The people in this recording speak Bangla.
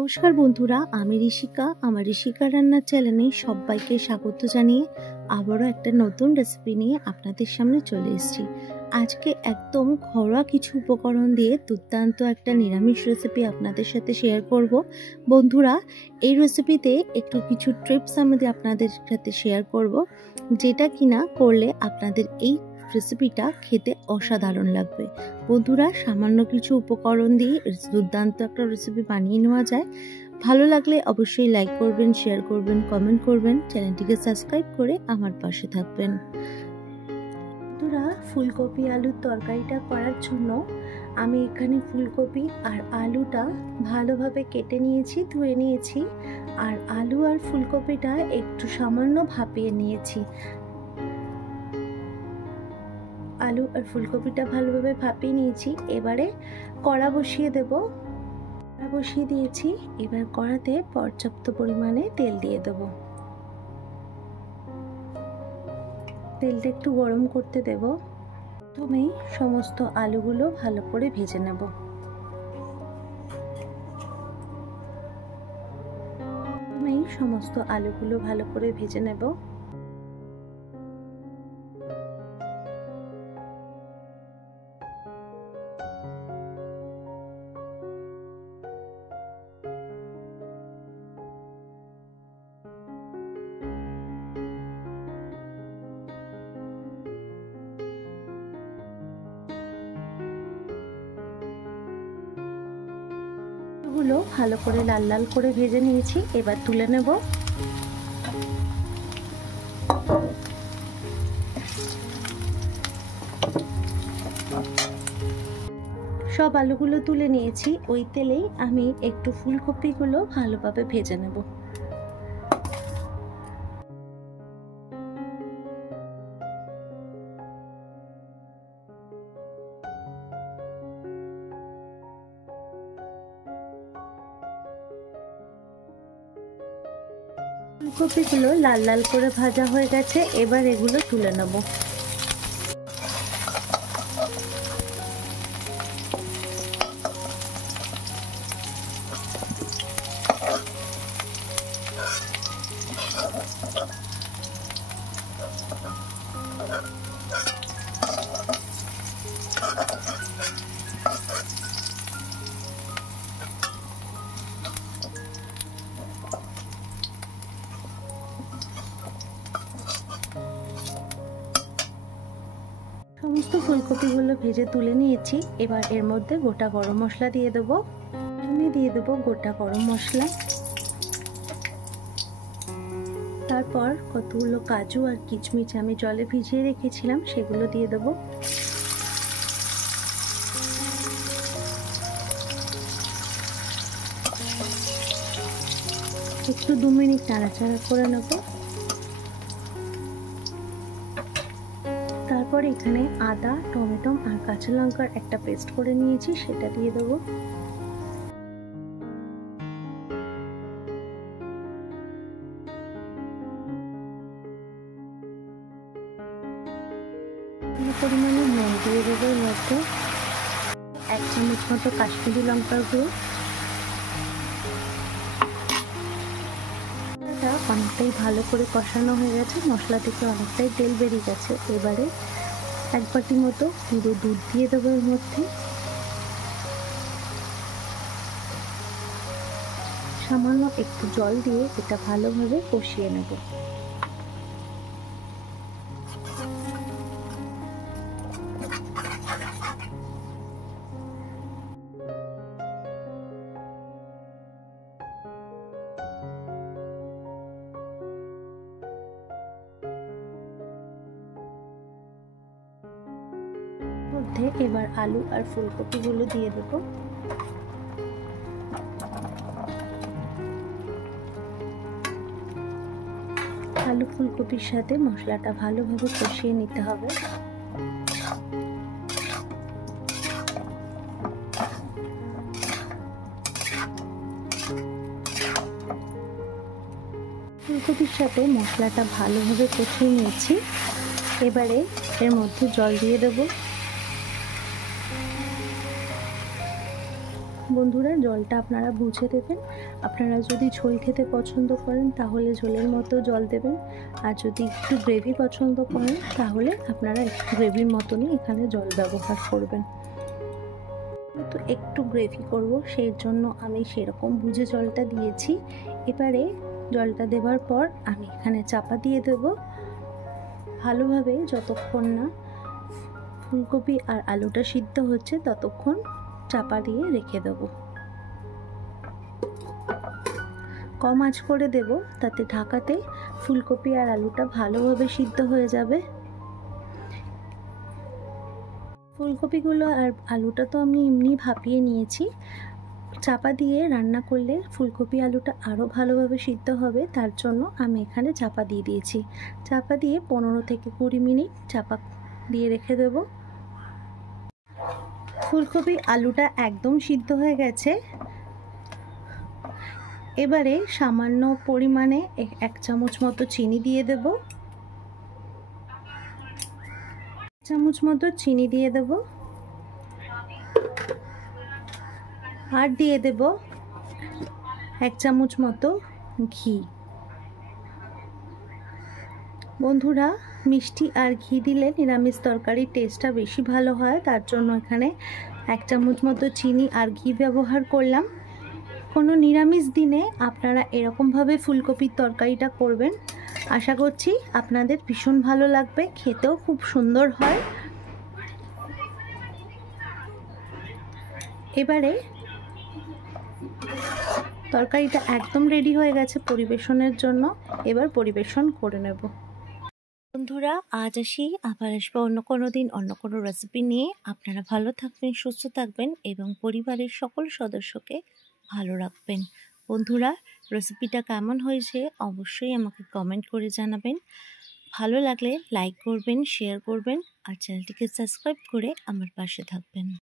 নমস্কার বন্ধুরা, আমি ঋষিকা। আমার ঋষিকা রান্নার চ্যানেলে সবাইকে স্বাগত জানিয়ে আবারও একটা নতুন রেসিপি নিয়ে আপনাদের সামনে চলে এসেছি। আজকে একদম ঘরোয়া কিছু উপকরণ দিয়ে দুর্দান্ত একটা নিরামিষ রেসিপি আপনাদের সাথে শেয়ার করব। বন্ধুরা, এই রেসিপিতে একটু কিছু টিপস আমি আপনাদের সাথে শেয়ার করব, যেটা কিনা করলে আপনাদের এই রেসিপিটা খেতে অসাধারণ লাগবে। বন্ধুরা, সামান্য কিছু উপকরণ দিয়ে দুর্দান্ত একটা রেসিপি বানিয়ে নেওয়া যায়। ভালো লাগলে অবশ্যই লাইক করবেন, শেয়ার করবেন, কমেন্ট করবেন, চ্যানেলটিকে সাবস্ক্রাইব করে আমার পাশে থাকবেন। বন্ধুরা, ফুলকপি আলুর তরকারিটা করার জন্য আমি এখানে ফুলকপি আর আলুটা ভালোভাবে কেটে নিয়েছি, ধুয়ে নিয়েছি। আর আলু আর ফুলকপিটা একটু সামান্য ভাপিয়ে নিয়েছি। আলু আর ফুলকপিটা ভালোভাবে ভাপিয়ে নিয়েছি। এবারে কড়া বসিয়ে দেব। কড়া বসিয়ে দিয়েছি। এবার কড়াতে পর্যাপ্ত পরিমাণে তেল দিয়ে দেব। তেলটা একটু গরম করতে দেব। প্রথমেই সমস্ত আলুগুলো ভালো করে ভেজে নেব। প্রথমেই সমস্ত আলুগুলো ভালো করে ভেজে নেব। গুলো ভালো করে লাল লাল করে ভেজে নিয়েছি। এবার তুলে নেব। সব আলুগুলো তুলে নিয়েছি। ওই তেলেই আমি একটু ফুলকপিগুলো ভালোভাবে ভেজে নেব। ফুলকপিগুলো লাল লাল করে ভাজা হয়ে গেছে। এবার এগুলো তুলে নেব। সমস্ত ফুলকপিগুলো ভেজে তুলে নিয়েছি। এবার এর মধ্যে গোটা গরম মশলা দিয়ে দেবো। আমি দিয়ে দেবো গোটা গরম মশলা। তারপর কতগুলো কাজু আর কিশমিশ আমি জলে ভিজিয়ে রেখেছিলাম, সেগুলো দিয়ে দেবো। একটু 2 মিনিট নাড়াচাড়া করে নেব। তারপর এখানে আদা, টমেটো আর কাঁচা লঙ্কার একটা পেস্ট করে নিয়েছি, সেটা দিয়ে দেবো। পরিমাণে নুন দিয়ে দেবো। এর মধ্যে 1 চামচ মতো কাশ্মীরি লঙ্কার গুঁড়ো। অনেকটাই ভালো করে কষানো হয়ে গেছে। মশলা থেকে অনেকটাই তেল বেরিয়ে গেছে। এবারে 1 বাটি মতো পুরো দুধ দিয়ে দেবো। এর মধ্যে সামান্য একটু জল দিয়ে এটা ভালোভাবে কষিয়ে নেব। মধ্যে এবার আলু আর ফুলকপিগুলো দিয়ে দেবো। আলু ফুলকপির সাথে মশলাটা ভালোভাবে কষিয়ে নিতে হবে। ফুলকপির সাথে মশলাটা ভালোভাবে কষিয়ে নিয়েছি। এবারে এর মধ্যে জল দিয়ে দেবো। বন্ধুরা, জলটা আপনারা বুঝে দেবেন। আপনারা যদি ঝোল খেতে পছন্দ করেন তাহলে ঝোলের মতো জল দেবেন, আর যদি একটু গ্রেভি পছন্দ করেন তাহলে আপনারা একটু গ্রেভির মতনই এখানে জল ব্যবহার করবেন। তো একটু গ্রেভি করব, সেই জন্য আমি সেরকম বুঝে জলটা দিয়েছি। এবারে জলটা দেওয়ার পর আমি এখানে চাপা দিয়ে দেব ভালোভাবে। যতক্ষণ না ফুলকপি আর আলুটা সিদ্ধ হচ্ছে ততক্ষণ চাপা দিয়ে রেখে দেব। কম আঁচ করে দেব, তাতে ঢাকাতে ফুলকপি আর আলুটা ভালোভাবে সিদ্ধ হয়ে যাবে। ফুলকপিগুলো আর আলুটা তো আমি এমনি ভাপিয়ে নিয়েছি। চাপা দিয়ে রান্না করলে ফুলকপি আলুটা আরও ভালোভাবে সিদ্ধ হবে, তার জন্য আমি এখানে চাপা দিয়ে দিয়েছি। চাপা দিয়ে 15 থেকে 20 মিনিট চাপা দিয়ে রেখে দেব। ফুলকপি আলুটা একদম সিদ্ধ হয়ে গেছে। এবারে সামান্য পরিমাণে 1 চামচ মতো চিনি দিয়ে দেব। 1 চামচ মতো চিনি দিয়ে দেব, আর দিয়ে দেব 1 চামচ মতো ঘি। বন্ধুরা, মিষ্টি আর ঘি দিলে নিরামিষ তরকারির টেস্টটা বেশি ভালো হয়, তার জন্য এখানে 1 চামচ মতো চিনি আর ঘি ব্যবহার করলাম। কোনো নিরামিষ দিনে আপনারা এরকমভাবে ফুলকপির তরকারিটা করবেন, আশা করছি আপনাদের ভীষণ ভালো লাগবে, খেতেও খুব সুন্দর হয়। এবারে তরকারিটা একদম রেডি হয়ে গেছে পরিবেশনের জন্য, এবার পরিবেশন করে নেব। বন্ধুরা, আজ আবার আসবো অন্য কোনো দিন অন্য কোনো রেসিপি নিয়ে। আপনারা ভালো থাকবেন, সুস্থ থাকবেন এবং পরিবারের সকল সদস্যকে ভালো রাখবেন। বন্ধুরা, রেসিপিটা কেমন হয়েছে অবশ্যই আমাকে কমেন্ট করে জানাবেন। ভালো লাগলে লাইক করবেন, শেয়ার করবেন আর চ্যানেলটিকে সাবস্ক্রাইব করে আমার পাশে থাকবেন।